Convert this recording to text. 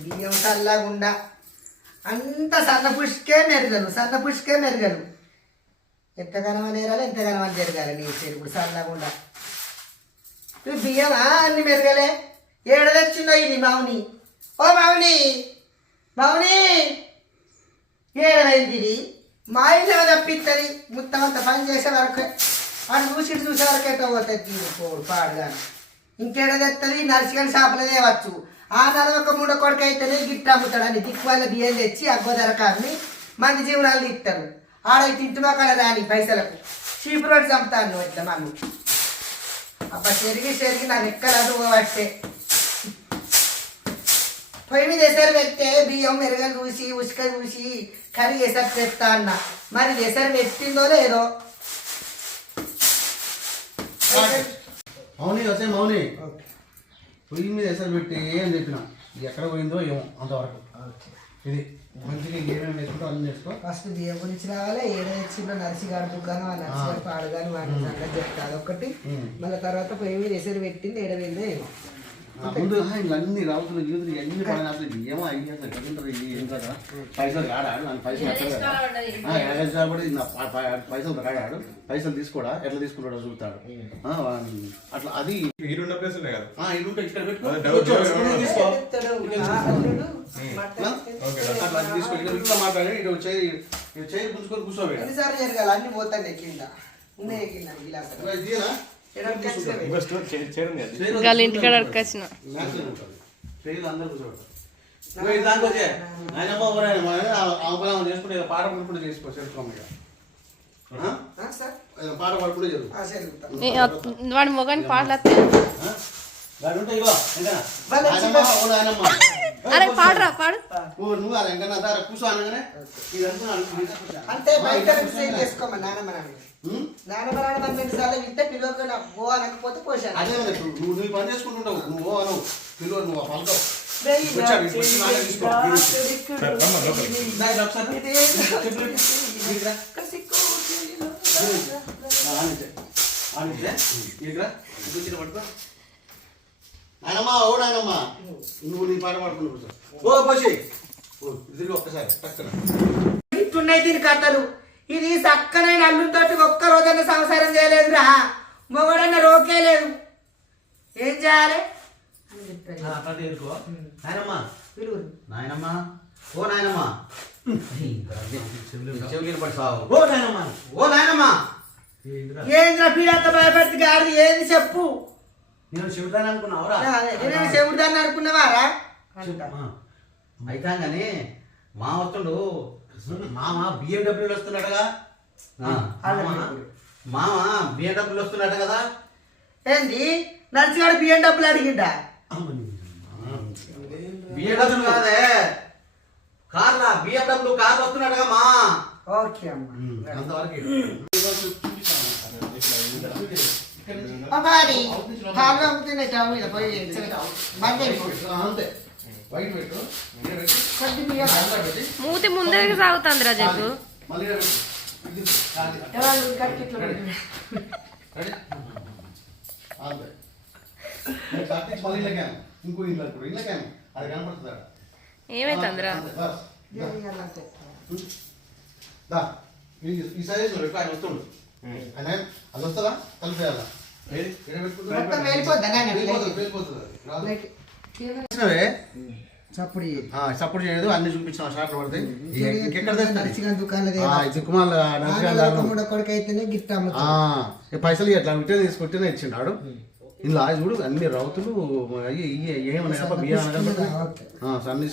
బియ్యం చల్లగుండా అంత సన్న పుష్కే మెరగలు ఎంతగానో నేరాలి ఎంతగానో జరగాలి నీ ఇప్పుడు చల్లగుండా బియ్యమా అన్ని మెరగలే ఏడ తెచ్చిందో ఇది మావుని ఓ మావుని ఏడవైంది ఇది మా ఇంట్లో తప్పిస్తుంది మొత్తం అంత పని చేసే వరకు వాడు చూసే వరకు అయితే పోతుంది పోడు పాడుగాను ఇంకేడ తెస్తుంది నర్సిగని షాపులో తేవచ్చు ఆ నలవక మూడో కొడుకు అయితేనే గిట్ట అమ్ముతాడు అని దిక్కు వాళ్ళ బియ్యం తెచ్చి అగ్గోదర కాని మంది జీవనాలు ఇస్తారు ఆడైతే ఇంటిమాకాల రాని పైసలకు చీపు రోడ్డు చంపుతాను ఇట్లా మనం అబ్బా చెరిగి నాకు ఎక్కరాదు పట్టే పొయ్యి మీద ఎసరు పెట్టే బియ్యం మెరుగలు చూసి ఉసుక చూసి కర్రీ ఎసరు తెస్తా అన్న మరి ఎసరు పెట్టిందో లేదో మౌని పొయ్యి మీద ఎసరు పెట్టి అని చెప్పిన ఎక్కడ పోయిందో ఏమో అంతవరకు ఇది మంచిగా ఏమేమి వేసుకుంటో అన్నీ వేసుకో ఫస్ట్ బియ్యం గురించి రావాలి ఏదో తెచ్చిందో నర్సిగాడు దుకాణం ఆ నర్సిగాడు పాడుగాను వాటి సంగతి చెప్తా అదొకటి మళ్ళీ తర్వాత పొయ్యి మీద ఎసరు పెట్టింది ఏడవేందో ఏమో ముందు అన్ని రావుతులు యూతులు అన్ని పడిన అసలు ఏమో అయ్యి అసలు కదుంటారు ఏం కదా పైసలు కాడాడు నన్ను పైసలు కాబట్టి పైసలు కాడాడు పైసలు తీసుకోడా ఎట్లా తీసుకుంటాడో చూస్తాడు అట్లా అది ఇరుండే ప్లేస్ ఉన్నాయి కదా ఇరుంటే ఇక్కడ తీసుకో ఇట్లా మాట్లాడి ఇటు చేయి పుంజుకొని కూర్చోబెట్టాలి ఎన్నిసార్లు జరగాలి అన్ని పోతాయి కింద ఉన్నాయి కింద గిలాస ఇంటికాడ అడకొచ్చిన చేసుకుంటే పాట పడుకుంటే చేసుకో పాట పడుకుంటే జరుగు వాడి మొగానికి పాటలు వస్తాయి అరే పాడరా పాడు నువ్వు అలా ఇంకా కూర్చో అనగానే అంటే బయట చేసుకోమా నానమ్మ నాన్నమరాడు మన సార్లు వింటే పిల్లలు ఓ అనకపోతే పోషాను అదే నువ్వు పని చేసుకుంటుంటావు నువ్వు అను పిల్లలు నువ్వు పలకవు నాయనమ్మా ఓ నాయనమ్మా నువ్వు నీ పాట పాడుకుంటూ ఓ పోసి తిరిగి ఒక్కసారి పక్కన ఇట్టున్నాయి దీని కథలు ఇది చక్కనైన అల్లుతోటి ఒక్క రోజన్న సంసారం చేయలేదురా మొగడన్న రోకే లేదు ఏం చేయాలి నాయనమ్మా నాయనమ్మా ఓ నాయనమ్మా ఓ నాయనమ్మా ఓ నాయనమ్మా ఏంద్రా పీడంత భయపడితే గాడి ఏంది చెప్పు నేను చెబుతాను అనుకున్నావురా నేను చెబుతాను అనుకున్నావారా అయితే కానీ మా వస్తుండు మామ బిఎండబ్ల్యూలు వస్తున్నాడుగా మామ బిఎండబ్ల్యూలు వస్తున్నాడు కదా ఏంది నర్సిగాడు బిఎండబ్ల్యూ అడిగిండా బిఎండబ్ల్యూ కాదే కార్లా బిఎండబ్ల్యూ కార్లు వస్తున్నాడుగా మా ఓకే అమ్మా అంతవరకు అంతే మూతి ముందే సాగుతుంది రా చెప్పు ఇంకో ఇంట్లో అది కనపడుతుందా ఏమైతుందిరా ఈ సైజ్ ఆయన వస్తుండు ఆయన అది వస్తుందా కలిపేయాలా సపోర్ట్ చేయదు అన్ని చూపించిన షాట్లు పడతాయి పైసలు ఎట్లా విట్టే తీసుకొట్టినే ఇచ్చిండాడు ఇలా చూడు అన్ని రౌతులు ఏమన్నా బియ్యం అన్ని